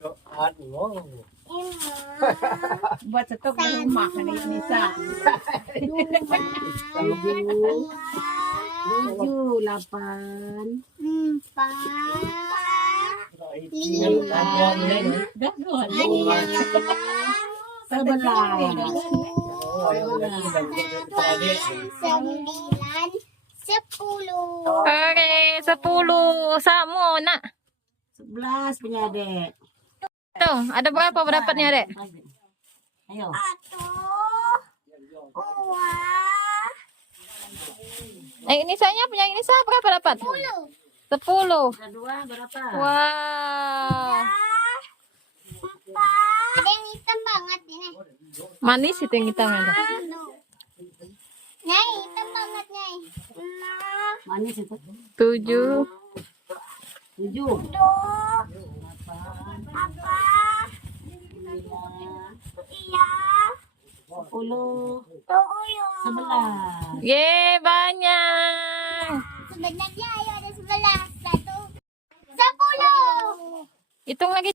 Buat stok di rumah kan ini sa. 7, 8, 10. Oke, 10 samo nak. 11 punya Dek. Tuh, ada berapa pendapatnya, Dek? Ayo. 1, 2, Ini saya punya ini saya berapa dapat? 10. Ada 2 berapa? Wow. 4. Ada yang hitam banget ini. Manis itu yang hitam itu. Nyai, hitam banget, Nyai. Manis itu. 7. 7. 10. 11. Ye, banyak. Sebenarnya ayo ada 11. 1, 10. Hitung lagi.